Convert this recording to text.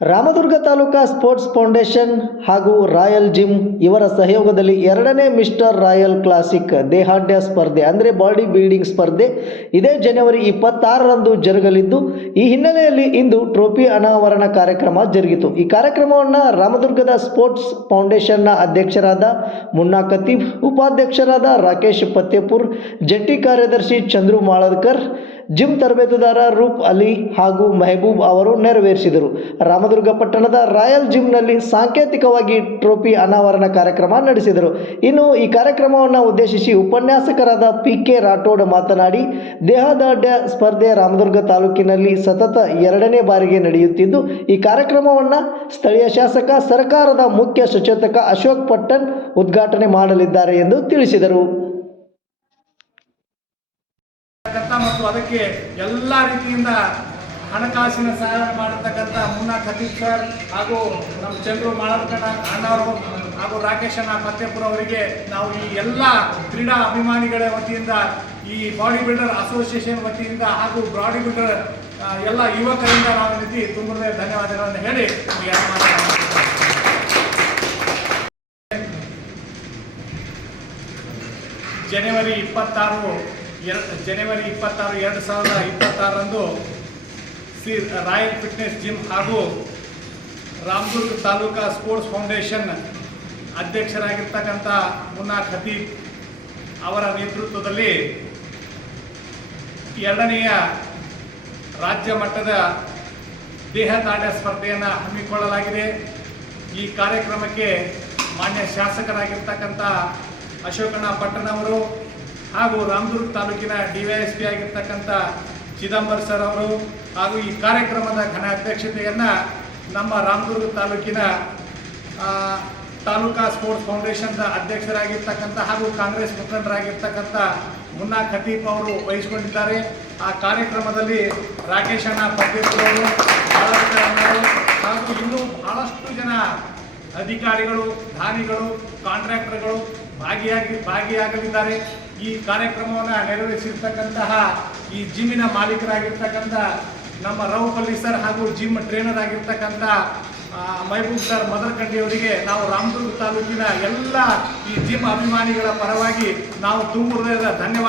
Ramdurg taluka sports foundation ಹಾಗೂ royal gym ಇವರ ಸಹಯೋಗದಲ್ಲಿ ಎರಡನೇ ಮಿಸ್ಟರ್ ರಾಯಲ್ ಕ್ಲಾಸಿಕ್ ದೇಹಾಢ್ಯ ಸ್ಪರ್ಧೆ ಅಂದರೆ ಬಾಡಿ ಬಿಲ್ಡಿಂಗ್ ಸ್ಪರ್ಧೆ ಇದೇ ಜನವರಿ 26ರಂದು ಜರುಗಲಿದ್ದು, ಈ ಹಿನ್ನೆಲೆಯಲ್ಲಿ ಇಂದು ಟ್ರೋಫಿ ಅನಾವರಣ ಕಾರ್ಯಕ್ರಮ ಜರುಗಿತು. ಈ ಕಾರ್ಯಕ್ರಮವನ್ನು ರಾಮದುರ್ಗದ ಸ್ಪೋರ್ಟ್ಸ್ ಫೌಂಡೇಶನ್ನ ಅಧ್ಯಕ್ಷರಾದ ಮುನ್ನಾ ಖತೀಬ್, ಉಪಾಧ್ಯಕ್ಷರಾದ ರಾಕೇಶ್ ಪತ್ತೆಪುರ್, ಜಂಟಿ ಕಾರ್ಯದರ್ಶಿ ಚಂದ್ರು ಮಾಳದ್ಕರ್, ಜಿಮ್ ತರಬೇತುದಾರ ರೂಪ್ ಅಲಿ ಹಾಗೂ ಮೆಹಬೂಬ್ ಅವರು ನೆರವೇರಿಸಿದರು. ರಾಮದುರ್ಗ ಪಟ್ಟಣದ ರಾಯಲ್ ಜಿಮ್ನಲ್ಲಿ ಸಾಂಕೇತಿಕವಾಗಿ ಟ್ರೋಫಿ ಅನಾವರಣ ಕಾರ್ಯಕ್ರಮ ನಡೆಸಿದರು. ಇನ್ನು ಈ ಕಾರ್ಯಕ್ರಮವನ್ನು ಉದ್ದೇಶಿಸಿ ಉಪನ್ಯಾಸಕರಾದ PK ರಾಠೋಡ್ ಮಾತನಾಡಿ, ದೇಹದಾಢ್ಯ ಸ್ಪರ್ಧೆ ರಾಮದುರ್ಗ ತಾಲೂಕಿನಲ್ಲಿ ಸತತ ಎರಡನೇ ಬಾರಿಗೆ ನಡೆಯುತ್ತಿದ್ದು, ಈ ಕಾರ್ಯಕ್ರಮವನ್ನು ಸ್ಥಳೀಯ ಶಾಸಕ, ಸರ್ಕಾರದ ಮುಖ್ಯ ಸಚೇತಕ ಅಶೋಕ್ ಪಟ್ಟಣ್ ಉದ್ಘಾಟನೆ ಮಾಡಲಿದ್ದಾರೆ ಎಂದು ತಿಳಿಸಿದರು. ಮತ್ತು ಅದಕ್ಕೆ ಎಲ್ಲ ರೀತಿಯಿಂದ ಹಣಕಾಸಿನ ಸಹಾಯ ಮಾಡತಕ್ಕಂಥ ಮುನ್ನಾ ಖತೀಬ್ ಸರ್ ಹಾಗೂ ನಮ್ಮ ಚಂದ್ರು ಮಾಳದ್ಕರ್ ಅಣ್ಣವರು ಹಾಗೂ ರಾಕೇಶ್ ಪತ್ತೆಪುರ ಅವರಿಗೆ ನಾವು ಈ ಎಲ್ಲ ಕ್ರೀಡಾ ಅಭಿಮಾನಿಗಳ ವತಿಯಿಂದ, ಈ ಬಾಡಿ ಬಿಲ್ಡರ್ ಅಸೋಸಿಯೇಷನ್ ವತಿಯಿಂದ ಹಾಗೂ ಬಾಡಿ ಬಿಲ್ಡರ್ ಎಲ್ಲ ಯುವಕರಿಂದ ನಾವು ರೀತಿ ತುಂಬ ಧನ್ಯವಾದಗಳನ್ನು ಹೇಳಿ ಜನವರಿ 26, 2026ರಂದು ಶ್ರೀ ರಾಯಲ್ ಫಿಟ್ನೆಸ್ ಜಿಮ್ ಹಾಗೂ ರಾಮದುರ್ಗ ತಾಲೂಕಾ ಸ್ಪೋರ್ಟ್ಸ್ ಫೌಂಡೇಶನ್ ಅಧ್ಯಕ್ಷರಾಗಿರ್ತಕ್ಕಂಥ ಮುನ್ನಾ ಖತೀಬ್ ಅವರ ನೇತೃತ್ವದಲ್ಲಿ ಎರಡನೆಯ ರಾಜ್ಯ ಮಟ್ಟದ ದೇಹದಾಢ್ಯ ಸ್ಪರ್ಧೆಯನ್ನು ಹಮ್ಮಿಕೊಳ್ಳಲಾಗಿದೆ. ಈ ಕಾರ್ಯಕ್ರಮಕ್ಕೆ ಮಾನ್ಯ ಶಾಸಕರಾಗಿರ್ತಕ್ಕಂಥ ಅಶೋಕಣ್ಣ ಪಟ್ಟಣ್ ಅವರು ಹಾಗೂ ರಾಮದುರ್ಗ ತಾಲೂಕಿನ DYSP ಆಗಿರ್ತಕ್ಕಂಥ ಚಿದಂಬರ್ ಸರ್ ಅವರು ಹಾಗೂ ಈ ಕಾರ್ಯಕ್ರಮದ ಘನ ಅಧ್ಯಕ್ಷತೆಯನ್ನು ನಮ್ಮ ರಾಮದುರ್ಗ ತಾಲೂಕಿನ ತಾಲೂಕಾ ಸ್ಪೋರ್ಟ್ಸ್ ಫೌಂಡೇಶನ್ ಅಧ್ಯಕ್ಷರಾಗಿರ್ತಕ್ಕಂಥ ಹಾಗೂ ಕಾಂಗ್ರೆಸ್ ಮುಖಂಡರಾಗಿರ್ತಕ್ಕಂಥ ಮುನ್ನಾ ಖತೀಬ್ ಅವರು ವಹಿಸಿಕೊಂಡಿದ್ದಾರೆ. ಆ ಕಾರ್ಯಕ್ರಮದಲ್ಲಿ ರಾಕೇಶ್ ಪತ್ತೆಪುರ ಅವರು ಹಾಗೂ ಇನ್ನೂ ಬಹಳಷ್ಟು ಜನ ಅಧಿಕಾರಿಗಳು, ದಾನಿಗಳು, ಕಾಂಟ್ರಾಕ್ಟರ್ಗಳು ಭಾಗಿಯಾಗಲಿದ್ದಾರೆ. ಈ ಕಾರ್ಯಕ್ರಮವನ್ನು ನೆರವೇರಿಸಿರ್ತಕ್ಕಂತಹ ಈ ಜಿಮ್ಮಿನ ಮಾಲೀಕರಾಗಿರ್ತಕ್ಕಂಥ ನಮ್ಮ ರೌಫ್ ಅಲಿ ಸರ್ ಹಾಗೂ ಜಿಮ್ ಟ್ರೈನರ್ ಆಗಿರ್ತಕ್ಕಂಥ ಮೆಹಬೂಬ್ ಸರ್ ಮದರ್ಕಂಡಿಯವರಿಗೆ ನಾವು ರಾಮದುರ್ಗ ತಾಲೂಕಿನ ಎಲ್ಲ ಈ ಜಿಮ್ ಅಭಿಮಾನಿಗಳ ಪರವಾಗಿ ನಾವು ತುಂಬ ಹೃದಯದ ಧನ್ಯವಾದ